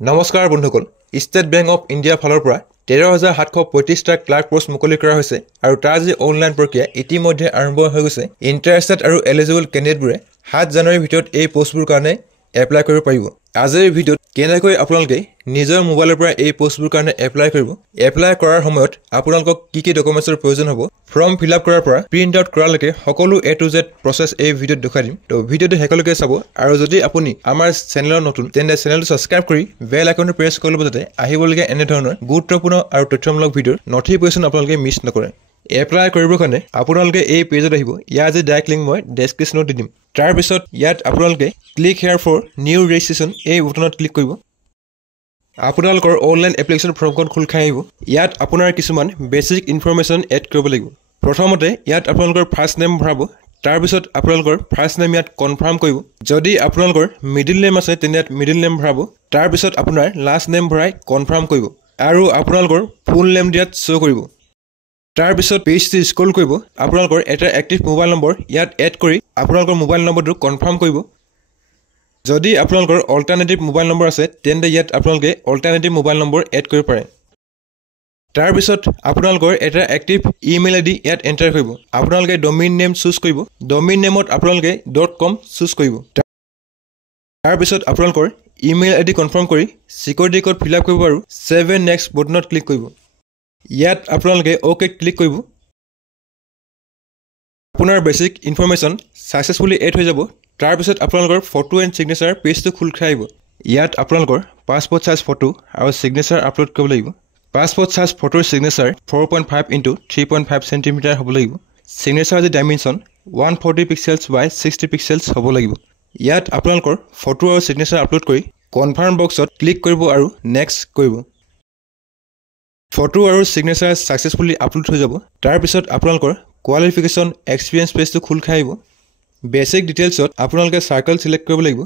নমস্কাৰ বন্ধুসকল state bank of India ফালৰ পৰা 13735টা ক্লাৰ্ক পোষ্ট মুকলি কৰা হৈছে আৰু তাৰ যি অনলাইন প্ৰক্ৰিয়া ইতিমধ্যে আৰম্ভ হৈ গৈছে ইন্টাৰেষ্টেড আৰু এলিজিবল ক্যান্ডিডেটবোৰে 7 জানুৱাৰীৰ ভিতৰত এই পোষ্টবোৰ কাৰণে এপ্লাই কৰিব পাৰিব আজিৰ ভিডিঅ'ত কেনেকৈ আপোনালোকে নিজৰ মোবাইলৰ পৰা এই পোষ্টবোৰ কাৰণে এপ্লাই কৰিব এপ্লাই কৰাৰ সময়ত আপোনালোকক কি ডকুমেন্টছৰ প্ৰয়োজন হ'ব ফৰ্ম ফিল আপ কৰাৰ পৰা প্ৰিন্ট আউট কৰালৈকে সকলো A to Z প্ৰসেছ এই ভিডিঅ'ত দেখাই দিম তো ভিডিঅ'টো হেকলৈকে চাব আৰু যদি আপুনি আমাৰ চেনেলৰ নতুন তেন্তে চেনেলটো সাবস্ক্ৰাইব কৰি বেল আইকনটো প্ৰেছ কৰি ল'ব যাতে আহিবলগীয়া এনে ধৰণৰ গুৰুত্বপূৰ্ণ আৰু তথ্যমূলক ভিডিঅ'ৰ নটিফিকেশ্যন আপোনালোকে মিছ নকৰে এপ্লাই কৰিবৰ কাৰণে আপোনালোকে এই পেজত আহিব ইয়াৰ যে ডাইৰেক্ট লিংক মই ডেসক্ৰিপচনত দি দিম তাৰ পিছত ইয়াত আপোনালোকে click here for new registration এই বুটানত ক্লিক কৰিব আপোনালোকৰ অনলাইন এপ্লিকেশ্যন ফৰ্মখন খোল খাই আহিব ইয়াত আপোনাৰ কিছুমান বেসিক ইনফৰমেশন এড কৰিব লাগিব প্ৰথমতে ইয়াত আপোনালোকৰ ফাৰ্ষ্ট নেম ভৰাব তাৰ পিছত আপোনালোকৰ ফাৰ্ষ্ট নেম ইয়াত কনফাৰ্ম কৰিব যদি আপোনালোকৰ মিডল নেম আছে তেন্তে ইয়াত মিডল নেম ভৰাব তাৰ পিছত আপোনাৰ লাষ্ট নেম ভৰাই কনফাৰ্ম কৰিব আৰু আপোনালোকৰ ফুল নেম ইয়াত শো কৰিব তাৰ পিছত পেজটো স্ক্ৰল কৰিব আপোনালোকৰ এটা এক্টিভ মোবাইল নম্বৰ ইয়াত এড কৰি আপোনালোকৰ মোবাইল নম্বৰটো কনফাৰ্ম কৰিব যদি আপোনালোকৰ অল্টাৰনেটিভ মোবাইল নম্বৰ আছে তেন্তে ইয়াত আপোনালোকে অল্টাৰনেটিভ মোবাইল নম্বৰ এড কৰিব পাৰে তাৰ পিছত আপোনালোকৰ এটা এক্টিভ ইমেইল আইডি ইয়াত এন্টাৰ কৰিব আপোনালোকে ডোমেইন নেম চুজ কৰিব ডোমেইন নেমত আপোনালোকে .com চুজ কৰিব তাৰ পিছত আপোনালোকৰ ইমেইল আইডি কনফাৰ্ম কৰি সিকিউৰিটি কোড ফিল আপ কৰিব আৰু সেভ এণ্ড নেক্সট বুটানত ক্লিক কৰিব ইয়াত আপোনালোকে ওকে ক্লিক কৰিব আপোনাৰ বেসিক ইনফৰমেশন সাকসেসফুলি এড হৈ যাব তাৰ পিছত আপোনালোকৰ ফটো এণ্ড সিগনেচাৰ পেজটো খোল খাই আহিব ইয়াত আপোনালোকৰ পাসপোৰ্ট সাইজ ফটো আৰু সিগনেচাৰ আপলোড কৰিব লাগিব পাসপোৰ্ট সাইজ ফটোৰ সিগনেচাৰ 4.5 * 3.5 সেন্টিমিটাৰ হ'ব লাগিব সিগনেচাৰ যি ডাইমেনশন 140 পিক্সেলছ বাই 60 পিক্সেলছ হ'ব লাগিব ইয়াত আপোনালোকৰ ফটো আৰু সিগনেচাৰ আপলোড কৰি কনফাৰ্ম বক্সত ক্লিক কৰিব আৰু নেক্সট কৰিব ফটো আৰু সিগনেচাৰ সাকসেসফুলি আপলোড হৈ যাব তাৰ পিছত আপোনালোকৰ কোৱালিফিকেশন এক্সপেৰিয়েন্স পেজটো খোল খাই আহিব বেসিক ডিটেইলছত আপোনালোকে সাৰ্কেল সিলেক্ট কৰিব লাগিব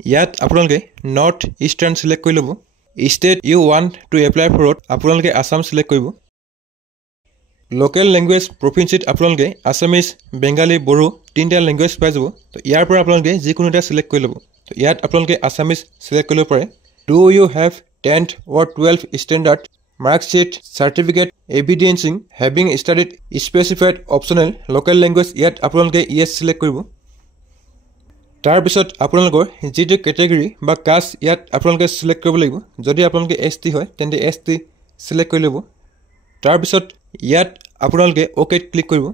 ইয়াত আপোনালোকে নৰ্থ ইষ্টাৰ্ণ সিলেক্ট কৰি ল'ব state you want to apply ফৰত আপোনালোকে আসাম সিলেক্ট কৰিব লোকেল ল্যাঙ্গুৱেজ প্ৰভিন্সিত আপোনালোকে আসামিজ বেঙ্গালী বড়ো তিনিটা ল্যাঙ্গুৱেজ পাই যাব তো ইয়াৰ পৰা আপোনালোকে যিকোনো এটা সিলেক্ট কৰি ল'ব তো ইয়াত আপোনালোকে আসামিজ সিলেক্ট কৰিব পাৰে do you have 10th or 12th standard marksheet certificate evidencing having studied specified optional local language ইয়াত আপোনালোকে yes সিলেক্ট কৰিব তাৰ পিছত আপোনালোকৰ যিটো ক্যাটাগৰী বা কাষ্ট ইয়াত আপোনালোকে সিলেক্ট কৰিব লাগিব যদি আপোনালোকে ST হয় তেন্তে ST সিলেক্ট কৰি ল'ব তাৰ পিছত ইয়াত আপোনালোকে ওকে ক্লিক কৰিব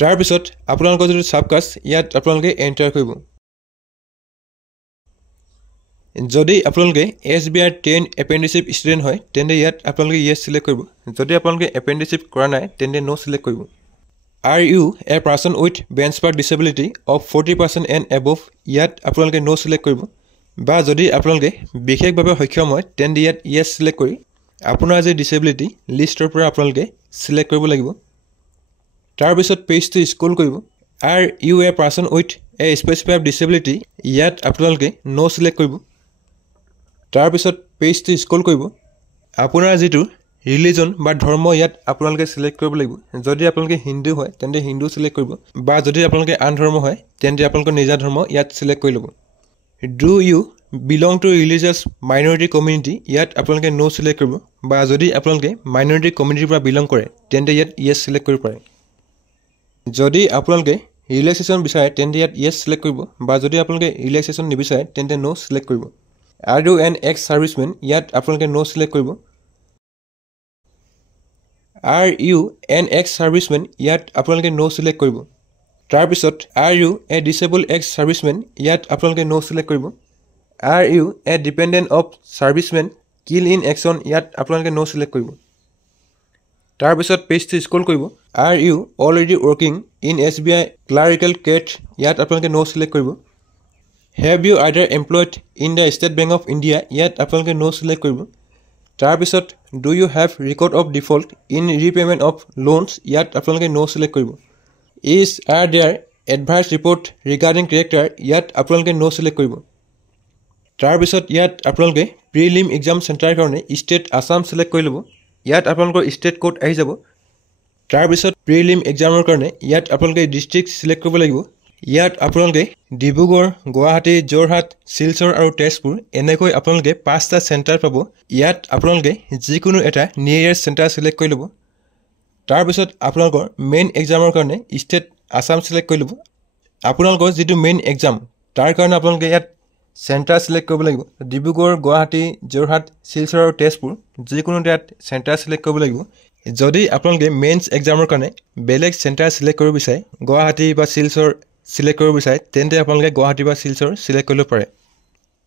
তাৰ পিছত আপোনালোকৰ যিটো সাবকাষ্ট ইয়াত আপোনালোকে এন্টাৰ কৰিব যদি আপোনালোকে SBI 10 এপেন্ডিচিপ ষ্টুডেন্ট হয় তেন্তে ইয়াত আপোনালোকে yes সিলেক্ট কৰিব যদি আপোনালোকে এপেন্ডিচিপ কৰা নাই তেন্তে no সিলেক্ট কৰিব Are you a person with benchmark disability of 40% and above ইয়াত আপোনালোকে no সিলেক্ট কৰিব বা যদি আপোনালোকে বিশেষভাৱে সক্ষম হয় তেন্তে ইয়াত yes সিলেক্ট কৰি আপোনাৰ যে ডিসেবিলিটি লিষ্টৰ পৰা আপোনালোকে সিলেক্ট কৰিব লাগিব তাৰ পিছত পেজটো স্ক্ৰল কৰিব Are you a person with a specified disability ইয়াত আপোনালোকে no সিলেক্ট কৰিব তাৰ পিছত পেজটো স্ক্ৰল কৰিব আপোনাৰ যেটো ৰিলিজন বা ধৰ্ম ইয়াত আপোনালোকে সিলেক্ট কৰিব লাগিব যদি আপোনালোকে হিন্দু হয় তেন্তে হিন্দু সিলেক্ট কৰিব বা যদি আপোনালোকে আন ধৰ্ম হয় তেন্তে আপোনালোকৰ নিজা ধৰ্ম ইয়াত সিলেক্ট কৰি ল'ব do you belong to religious minority community ইয়াত আপোনালোকে নো সিলেক্ট কৰিব বা যদি আপোনালোকে মাইনৰিটি কমিউনিটিৰ পৰা বিলং কৰে তেন্তে ইয়াত yes সিলেক্ট কৰিব পাৰে যদি আপোনালোকে ৰিলেক্সেশ্যন বিচাৰে তেন্তে ইয়াত yes সিলেক্ট কৰিব বা যদি আপোনালোকে ৰিলেক্সেশ্যন নিবিচাৰে তেন্তে নো সিলেক্ট কৰিব Are you an ex-serviceman ইয়াত আপোনালোকে নো সিলেক্ট কৰিব Are you an ex-serviceman ইয়াত আপোনালোকে নো সিলেক্ট কৰিব তাৰ পিছত Are you a disabled ex-serviceman ইয়াত আপোনালোকে নো সিলেক্ট কৰিব Are you a dependent of serviceman killed in action ইয়াত আপোনালোকে নো সিলেক্ট কৰিব তাৰ পিছত পেজটো স্ক্ৰল কৰিব Are you already working in SBI clerical trade ইয়াত আপোনালোকে নো সিলেক্ট কৰিব Have you either employed in the State Bank of India ইয়াত আপোনালোকে নো সিলেক্ট কৰিব তাৰ পিছত Do you have record of default in repayment of loans ইয়াত আপোনালোকে নো সিলেক্ট কৰিব Are there adverse report regarding character ইয়াত আপোনালোকে নো সিলেক্ট কৰিব তাৰ পিছত ইয়াত আপোনালোকে প্ৰিলিম এক্সাম চেণ্টাৰ কাৰণে ষ্টেট আসাম সিলেক্ট কৰি ল'ব ইয়াত আপোনালোকৰ ষ্টেট কোড আহি যাব তাৰ পিছত প্ৰিলিম এক্সামৰ কাৰণে ইয়াত আপোনালোকে ডিস্ট্ৰিক্ট সিলেক্ট কৰিব লাগিব ইয়াত আপোনালোকে ডিব্ৰুগড়, গুৱাহাটী, যোৰহাট, শিলচৰ আৰু তেজপুৰ এনেকৈ আপোনালোকে 5টা চেণ্টাৰ পাব। ইয়াত আপোনালোকে যিকোনো এটা নিয়েৰেষ্ট চেণ্টাৰ চিলেক্ট কৰি ল'ব। তাৰপিছত আপোনালোকৰ মেইন এক্সামৰ কাৰণে ষ্টেট আছাম চিলেক্ট কৰি ল'ব। আপোনালোকৰ যিটো মেইন এক্সাম তাৰ কাৰণে আপোনালোকে ইয়াত চেণ্টাৰ চিলেক্ট কৰিব লাগিব। ডিব্ৰুগড়, গুৱাহাটী, যোৰহাট, শিলচৰ আৰু তেজপুৰ যিকোনো ইয়াত চেণ্টাৰ চিলেক্ট কৰিব লাগিব। যদি আপোনালোকে মেইনছ এক্সামৰ কাৰণে বেলেগ চেণ্টাৰ চিলেক্ট কৰিব বিচাৰে, গুৱাহাটী বা শিলচৰ চিলেক্ট কৰিব বিচাৰে, তেন্তে আপোনালোকে গুৱাহাটী বা শিলচৰ চিলেক্ট কৰিব পাৰে।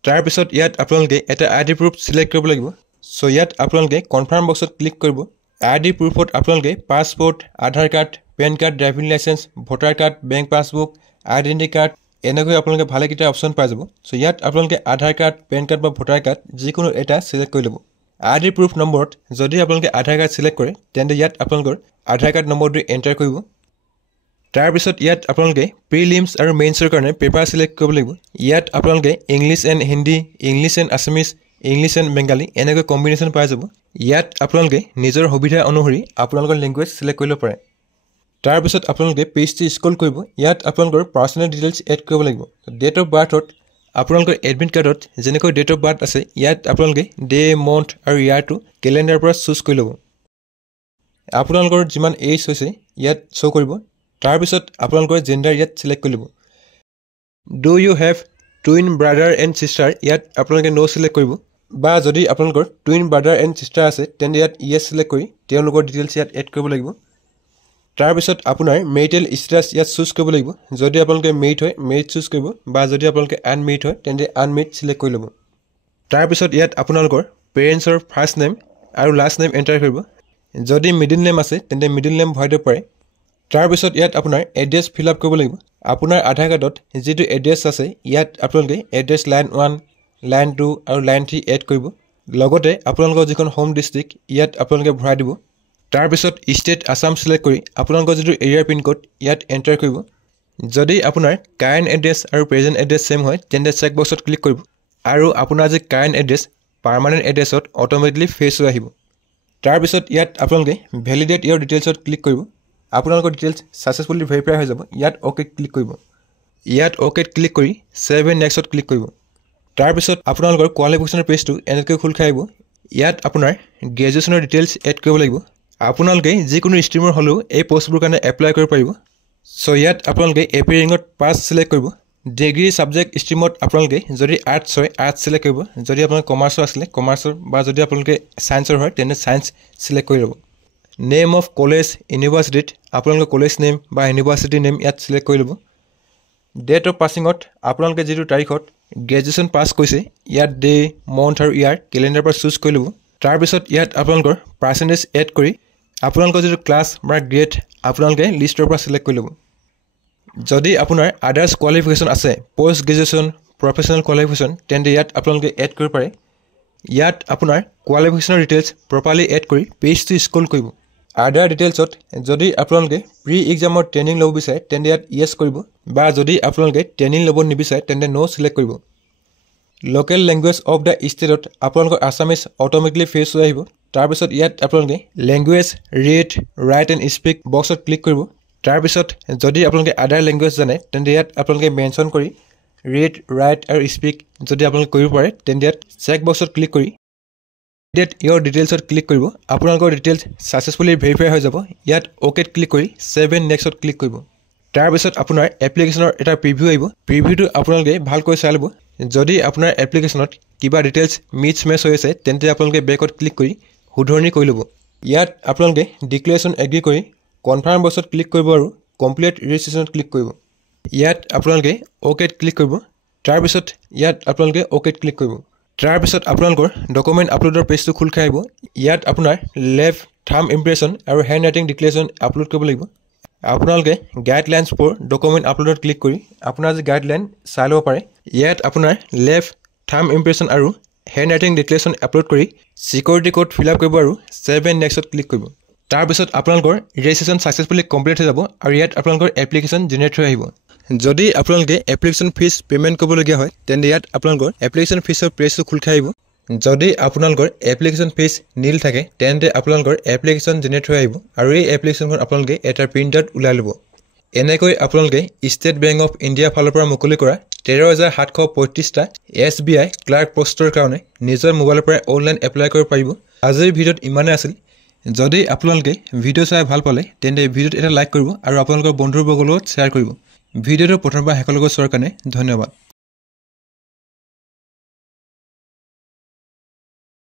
তাৰপিছত ইয়াত আপোনালোকে এটা ID প্ৰুফ চিলেক্ট কৰিব লাগিব। চ' ইয়াত আপোনালোকে কনফাৰ্ম বক্সত ক্লিক কৰিব। ID প্ৰুফত আপোনালোকে passport, Aadhaar card, PAN card, driving licence, voter card, bank passbook, identity card এনেকৈ আপোনালোকে ভালেকেইটা অপশ্যন পাই যাব। চ' ইয়াত আপোনালোকে আধাৰ কাৰ্ড, পেন কাৰ্ড বা ভোটাৰ কাৰ্ড যিকোনো এটা চিলেক্ট কৰি ল'ব। ID প্ৰুফ নম্বৰত যদি আপোনালোকে আধাৰ কাৰ্ড চিলেক্ট কৰে, তেন্তে ইয়াত আপোনালোকৰ আধাৰ কাৰ্ড নম্বৰটো এণ্টাৰ কৰিব। তাৰপিছত ইয়াত আপোনালোকে প্ৰিলিমছ আৰু মেইনছৰ কাৰণে পেপাৰ চিলেক্ট কৰিব লাগিব। ইয়াত আপোনালোকে English and Hindi, English and Assamese, English and Bengali এনেকৈ কম্বিনেশ্যন পাই যাব। ইয়াত আপোনালোকে নিজৰ সুবিধা অনুসৰি আপোনালোকৰ লেংগুৱেজ চিলেক্ট কৰিব পাৰে। তাৰপিছত আপোনালোকে পেজটো স্ক্ৰল কৰিব। ইয়াত আপোনালোকৰ পাৰ্চনেল ডিটেইলছ এড কৰিব লাগিব। ডেট অফ বাৰ্থত আপোনালোকৰ এডমিট কাৰ্ডত যেনেকৈ ডেট অফ বাৰ্থ আছে, ইয়াত আপোনালোকে ডে, মন্থ আৰু ইয়াৰটো কেলেণ্ডাৰৰ পৰা চুজ কৰি ল'ব। আপোনালোকৰ যিমান এজ হৈছে ইয়াত শ্ব' কৰিব। তাৰপিছত আপোনালোকৰ জেণ্ডাৰ ইয়াত চিলেক্ট কৰি ল'ব। Do you have twin brother and sister ইয়াত আপোনালোকে ন' চিলেক্ট কৰিব। বা যদি আপোনালোকৰ টুইন ব্ৰাদাৰ এণ্ড ছিষ্টাৰ আছে, তেন্তে ইয়াত ইয়েছ চিলেক্ট কৰি তেওঁলোকৰ ডিটেইলছ ইয়াত এড কৰিব লাগিব। তাৰপিছত আপোনাৰ মেৰিটেল ষ্টেটাছ ইয়াত চুজ কৰিব লাগিব। যদি আপোনালোকে মেৰিড হয়, মেৰিড চুজ কৰিব, বা যদি আপোনালোকে আনমেৰিড হয়, তেন্তে আনমেৰিড চিলেক্ট কৰি ল'ব। তাৰপিছত ইয়াত আপোনালোকৰ পেৰেণ্টছৰ ফাৰ্ষ্ট নেম আৰু লাষ্ট নেম এণ্টাৰ কৰিব। যদি মিডিল নেম আছে, তেন্তে মিডিল নেম ভৰাই দিব পাৰে। তাৰপিছত ইয়াত আপোনাৰ এড্ৰেছ ফিল আপ কৰিব লাগিব। আপোনাৰ আধাৰ কাৰ্ডত যিটো এড্ৰেছ আছে, ইয়াত আপোনালোকে এড্ৰেছ লাইন 1, লাইন 2 আৰু লাইন 3 এড কৰিব। লগতে আপোনালোকৰ যিখন হোম ডিষ্ট্ৰিক্ট ইয়াত আপোনালোকে ভৰাই দিব। তাৰপিছত ষ্টেট আছাম চিলেক্ট কৰি আপোনালোকৰ যিটো এৰিয়াৰ পিনক'ড ইয়াত এণ্টাৰ কৰিব। যদি আপোনাৰ কাৰেণ্ট এড্ৰেছ আৰু প্ৰেজেণ্ট এড্ৰেছ ছেম হয়, তেন্তে চেক বক্সত ক্লিক কৰিব আৰু আপোনাৰ যি কাৰেণ্ট এড্ৰেছ পাৰ্মানেণ্ট এড্ৰেছত অট'মেটিকলি ফেচ হৈ আহিব। তাৰপিছত ইয়াত আপোনালোকে ভেলিডেট ইয়ৰ ডিটেইলছত ক্লিক কৰিব। আপোনালোকৰ ডিটেইলছ ছাকচেছফুলি ভেৰিফাই হৈ যাব। ইয়াত অ'কে ক্লিক কৰিব। ইয়াত অ'কেত ক্লিক কৰি ছেভ এণ্ড নেক্সট ক্লিক কৰিব। তাৰপিছত আপোনালোকৰ কোৱালিফিকেশ্যনৰ পেজটো এনেকৈ খোল খাই আহিব। ইয়াত আপোনাৰ গ্ৰেজুৱেশ্যনৰ ডিটেইলছ এড কৰিব লাগিব। আপোনালোকে যিকোনো ষ্ট্ৰীমৰ হ'লেও এই পষ্টবোৰৰ কাৰণে এপ্লাই কৰিব পাৰিব। চ' ইয়াত আপোনালোকে এপিয়াৰিঙত পাছ চিলেক্ট কৰিব। ডিগ্ৰী ছাবজেক্ট ষ্ট্ৰীমত আপোনালোকে যদি আৰ্টছ হয়, আৰ্টছ চিলেক্ট কৰিব। যদি আপোনালোকে কমাৰ্চৰ আছিলে, কমাৰ্চৰ, বা যদি আপোনালোকে ছায়েন্সৰ হয়, তেন্তে ছায়েন্স চিলেক্ট কৰি ল'ব। নেম অফ কলেজ, ইউনিভাৰ্চিটিত আপোনালোকৰ কলেজ নেম বা ইউনিভাৰ্চিটি নেম ইয়াত চিলেক্ট কৰি ল'ব। ডেট অফ পাছিঙত আপোনালোকে যিটো তাৰিখত গ্ৰেজুৱেশ্যন পাছ কৰিছে, ইয়াত ডে, মন্থ আৰু ইয়াৰ কেলেণ্ডাৰৰ পৰা চুজ কৰি ল'ব। তাৰপিছত ইয়াত আপোনালোকৰ পাৰ্চেণ্টেজ এড কৰি আপোনালোকৰ যিটো ক্লাছ বা গ্ৰেড আপোনালোকে লিষ্টৰ পৰা চিলেক্ট কৰি ল'ব। যদি আপোনাৰ আদাৰ্ছ কোৱালিফিকেশ্যন আছে, পষ্ট গ্ৰেজুৱেশ্যন, প্ৰফেচনেল কোৱালিফিকেশ্যন, তেন্তে ইয়াত আপোনালোকে এড কৰিব পাৰে। ইয়াত আপোনাৰ কোৱালিফিকেশ্যনৰ ডিটেইলছ প্ৰপাৰলি এড কৰি পেজটো স্ক্ৰল কৰিব। আদাৰ ডিটেইলছত যদি আপোনালোকে প্ৰি এক্সামৰ ট্ৰেইনিং ল'ব বিচাৰে, তেন্তে ইয়াত য়েছ কৰিব, বা যদি আপোনালোকে ট্ৰেইনিং ল'ব নিবিচাৰে, তেন্তে ন' চিলেক্ট কৰিব। লোকেল লেংগুৱেজ অফ দ্য ষ্টেটত আপোনালোকৰ আছামিজ অট'মেটিকলি ফেচ হৈ আহিব। তাৰপিছত ইয়াত আপোনালোকে language, read, write and speak বক্সত ক্লিক কৰিব। তাৰপিছত যদি আপোনালোকে আদাৰ লেংগুৱেজ জানে, তেন্তে ইয়াত আপোনালোকে মেনশ্যন কৰি ৰিড, ৰাইট আৰু স্পীক যদি আপোনালোকে কৰিব পাৰে, তেন্তে ইয়াত চেক বক্সত ক্লিক কৰি ডেট ইয়ৰ ডিটেইলছত ক্লিক কৰিব। আপোনালোকৰ ডিটেইলছ ছাকচেছফুলি ভেৰিফাই হৈ যাব। ইয়াত অ'কেত ক্লিক কৰি ছেভ এণ্ড নেক্সট ক্লিক কৰিব। তাৰপিছত আপোনাৰ এপ্লিকেশ্যনৰ এটা প্ৰিভিউ আহিব। প্ৰিভিউটো আপোনালোকে ভালকৈ চাই ল'ব। যদি আপোনাৰ এপ্লিকেশ্যনত কিবা ডিটেইলছ মিছ মেচ হৈ আছে, তেন্তে আপোনালোকে বেকত ক্লিক কৰি শুধৰণি কৰি ল'ব। ইয়াত আপোনালোকে ডিক্লেৰেশ্যন এগ্ৰী কৰি কনফাৰ্ম বক্সত ক্লিক কৰিব আৰু কমপ্লিট ৰেজিষ্ট্ৰেশ্যনত ক্লিক কৰিব। ইয়াত আপোনালোকে অ'কেত ক্লিক কৰিব। তাৰপিছত ইয়াত আপোনালোকে অ'কেত ক্লিক কৰিব। তাৰপিছত আপোনালোকৰ ডকুমেণ্ট আপলোডৰ পেজটো খোল খাই আহিব। ইয়াত আপোনাৰ লেফ্ট থাম্ব ইম্প্ৰেশ্যন আৰু হেণ্ড ৰাইটিং ডিক্লেৰেশ্যন আপলোড কৰিব লাগিব। আপোনালোকে গাইডলাইনছ ফৰ ডকুমেণ্ট আপলোডত ক্লিক কৰি আপোনাৰ যি গাইডলাইন চাই ল'ব পাৰে। ইয়াত আপোনাৰ লেফ্ট থাম্ব ইম্প্ৰেশ্যন আৰু হেণ্ড ৰাইটিং ডিক্লেৰেশ্যন আপলোড কৰি চিকিউৰিটি কোড ফিল আপ কৰিব আৰু ছেভ এণ্ড নেক্সট ক্লিক কৰিব। তাৰপিছত আপোনালোকৰ ৰেজিষ্ট্ৰেশ্যন ছাকচেছফুলি কমপ্লিট হৈ যাব আৰু ইয়াত আপোনালোকৰ এপ্লিকেশ্যন জেনেৰেট হৈ আহিব। যদি আপোনালোকে এপ্লিকেশ্যন ফিজ পে'মেণ্ট কৰিবলগীয়া হয়, তেন্তে ইয়াত আপোনালোকৰ এপ্লিকেশ্যন ফিজৰ পেজটো খোল খাই আহিব। যদি আপোনালোকৰ এপ্লিকেশ্যন ফিজ নীল থাকে, তেন্তে আপোনালোকৰ এপ্লিকেশ্যন জেনেৰেট হৈ আহিব আৰু এই এপ্লিকেশ্যনখন আপোনালোকে এটা প্ৰিণ্ট আউট ওলাই ল'ব। এনেকৈ আপোনালোকে ষ্টেট বেংক অফ ইণ্ডিয়া ফালৰ পৰা মুকলি কৰা 13,735টা SBI ক্লাৰ্ক পোষ্টৰ কাৰণে নিজৰ মোবাইলৰ পৰা অনলাইন এপ্লাই কৰিব পাৰিব। আজিৰ ভিডিঅ'ত ইমানেই আছিল। যদি আপোনালোকে ভিডিঅ' চাই ভাল পালে তেন্তে ভিডিঅ'ত এটা লাইক কৰিব আৰু আপোনালোকৰ বন্ধুবৰ্গৰ লগত শ্বেয়াৰ কৰিব। ভিডিঅ'টো প্ৰথমবাৰ শেষলৈকে চোৱাৰ কাৰণে ধন্যবাদ।